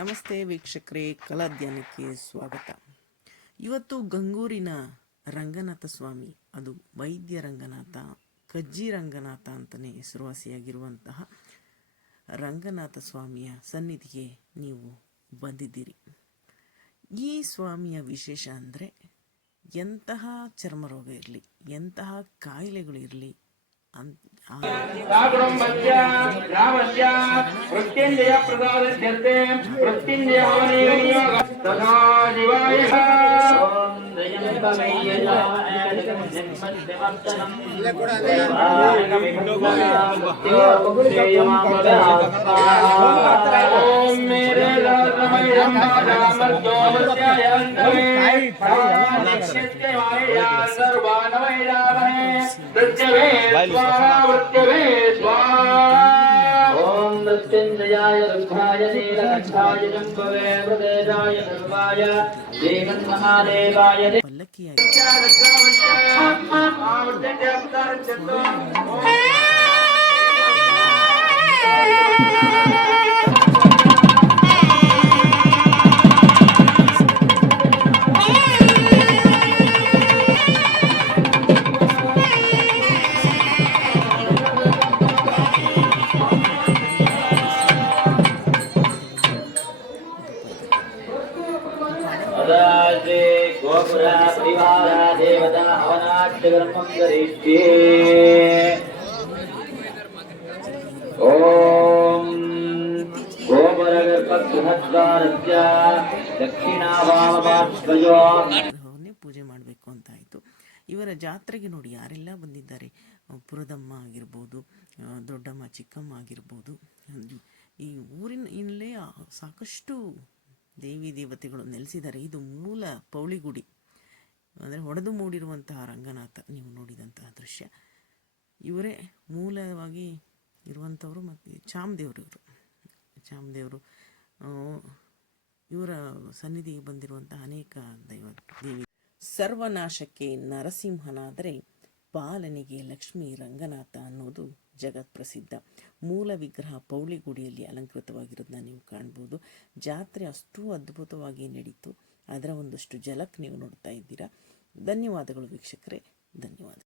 ನಮಸ್ತೆ ವೀಕ್ಷಕರೇ, ಕಲಾಧ್ಯಾನಕ್ಕೆ ಸ್ವಾಗತ. ಇವತ್ತು ಗಂಗೂರಿನ ರಂಗನಾಥ ಸ್ವಾಮಿ, ಅದು ವೈದ್ಯ ರಂಗನಾಥ, ಕಜ್ಜಿ ರಂಗನಾಥ ಅಂತಲೇ ಹೆಸರುವಾಸಿಯಾಗಿರುವಂತಹ ರಂಗನಾಥ ಸ್ವಾಮಿಯ ಸನ್ನಿಧಿಗೆ ನೀವು ಬಂದಿದ್ದೀರಿ. ಈ ಸ್ವಾಮಿಯ ವಿಶೇಷ ಅಂದರೆ, ಎಂತಹ ಚರ್ಮರೋಗ ಇರಲಿ, ಎಂತಹ ಕಾಯಿಲೆಗಳು ಇರಲಿ, ಮೃತ್ಯುಂಜಯ ಪ್ರಸಾದ ಮೃತ್ಯುಂಜಯ ओम मृत्युंजयाय रुद्राय नीलकंठाय जंबवे प्रदेशाय सर्वाय श्रीमन्महादेवाय गोपुरा परिवारा देवता हवनाट्यकर्मं करिष्ये। ओम गोपरगर्भगृहद्वारस्य दक्षिणाभागपार्श्वयोः ಪೂಜೆ ಮಾಡಬೇಕು ಅಂತ ಆಯಿತು. ಇವರ ಜಾತ್ರೆಗೆ ನೋಡಿ ಯಾರೆಲ್ಲ ಬಂದಿದ್ದಾರೆ. ಪುರದಮ್ಮ ಆಗಿರ್ಬೋದು, ದೊಡ್ಡಮ್ಮ ಚಿಕ್ಕಮ್ಮ ಆಗಿರ್ಬೋದು. ಈ ಊರಿನಲ್ಲೇ ಸಾಕಷ್ಟು ದೇವಿ ದೇವತೆಗಳು ನೆಲೆಸಿದ್ದಾರೆ. ಇದು ಮೂಲ ಪೌಳಿಗುಡಿ, ಅಂದರೆ ಒಡೆದು ಮೂಡಿರುವಂತಹ ರಂಗನಾಥ ನೀವು ನೋಡಿದಂತಹ ದೃಶ್ಯ. ಇವರೇ ಮೂಲವಾಗಿ ಇರುವಂಥವರು. ಮತ್ತು ಚಾಮದೇವರು ಇವರ ಸನ್ನಿಧಿಗೆ ಬಂದಿರುವಂತಹ ಅನೇಕ ದೇವಿ. ಸರ್ವನಾಶಕ್ಕೆ ನರಸಿಂಹನಾದರೆ ಪಾಲನೆಗೆ ಲಕ್ಷ್ಮೀ ರಂಗನಾಥ ಅನ್ನೋದು ಜಗತ್ ಪ್ರಸಿದ್ಧ. ಮೂಲ ವಿಗ್ರಹ ಪೌಳಿಗುಡಿಯಲ್ಲಿ ಅಲಂಕೃತವಾಗಿರೋದನ್ನ ನೀವು ಕಾಣ್ಬೋದು. ಜಾತ್ರೆ ಅಷ್ಟು ಅದ್ಭುತವಾಗಿ ನಡೀತು. ಅದರ ಒಂದಷ್ಟು ಝಲಕ್ ನೀವು ನೋಡ್ತಾ ಇದ್ದೀರಾ. ಧನ್ಯವಾದಗಳು ವೀಕ್ಷಕರೇ, ಧನ್ಯವಾದ.